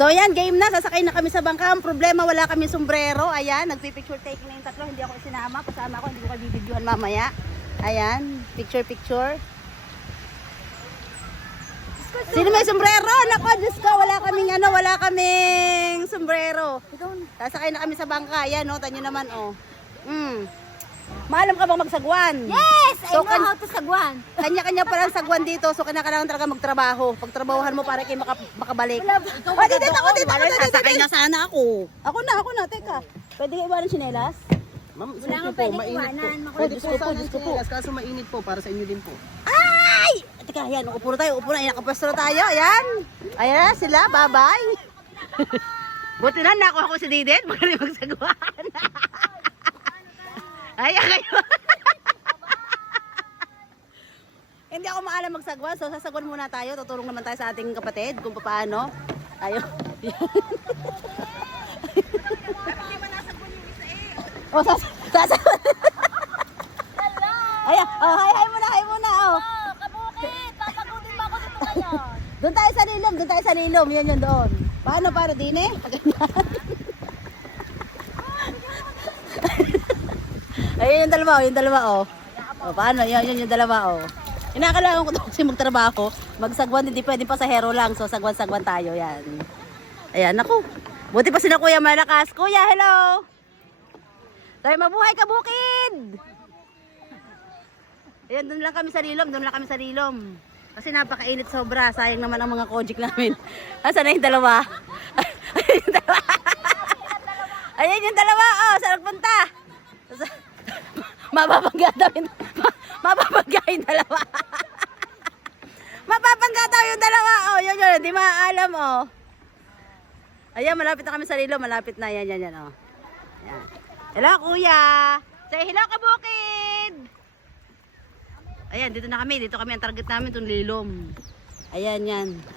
So ayan, game na. Sasakay na kami sa bangka. Ang problema, wala kami sombrero. Ayan, nagpipicture taking na yung tatlo. Hindi ako isinama. Kasama ako, hindi ko kayo bibidyohan mamaya. Ayan, picture. Sino may sombrero? Nako, Diyos ko, wala kaming sombrero. Sasakay na kami sa bangka. Ayan, no, tanyo naman, oh. Maalam ka bang magsagwan? Yes! I So, know how to sagwan. Kanya-kanya pa lang sagwan dito, so kailangan talaga magtrabaho. Pagtrabahuhan mo para kayo makabalik. Ikaw Oh, dito ako. Sasakay na sana ako. Ako na, teka. Pwede ko iwanan chinelas? Ma'am, Wala nga po, pwedeng mainit iwanan. po. Makulit Pwede Diyos po ko po, sana Diyos ko po. chinelas, kaso mainit po, para sa inyo din po. Ay! Teka, ayan, upo na. Ayan, nakapwesto na tayo. Ayan. Ayan sila, bye-bye. Buti na, nakuha ko si Diden. Magaling magsagwan. Ayan kayo. Hindi ako maalam magsagwan, so sasagwan muna tayo. Tutulong naman tayo sa ating kapatid kung paano. Ayun. Oh, sasagwan. Ayan, oh, hi muna, oh. Kabukit! Papagutin ba ako dito kayo? Doon tayo sa lilom, yan yun doon. Paano para din eh? Ayun yung dalawa, oh. O, paano? Yan yung dalawa, oh. Inakalawan ko kasi magtrabaho, magsagwan, hindi pwedeng pasahero lang, so sagwan tayo, yan. Ayan, naku. Buti pa sila kuya malakas. Kuya, hello! Tayo mabuhay ka, bukid! Ayan, doon lang kami sa lilom, Kasi napakainit sobra, sayang naman ang mga kojik namin. Asan na yung dalawa? Ayan yung dalawa, oh, saan nagpunta? Mababangga daw yung dalawa. Mababangga daw yung dalawa, oh, yun, di maalam, oh. Ayan, malapit na kami sa lilom, malapit na, yan, oh. Ayan. Hello, kuya! Say hello, kabukid! Ayan, dito kami ang target namin, itong lilom. Ayan, yan.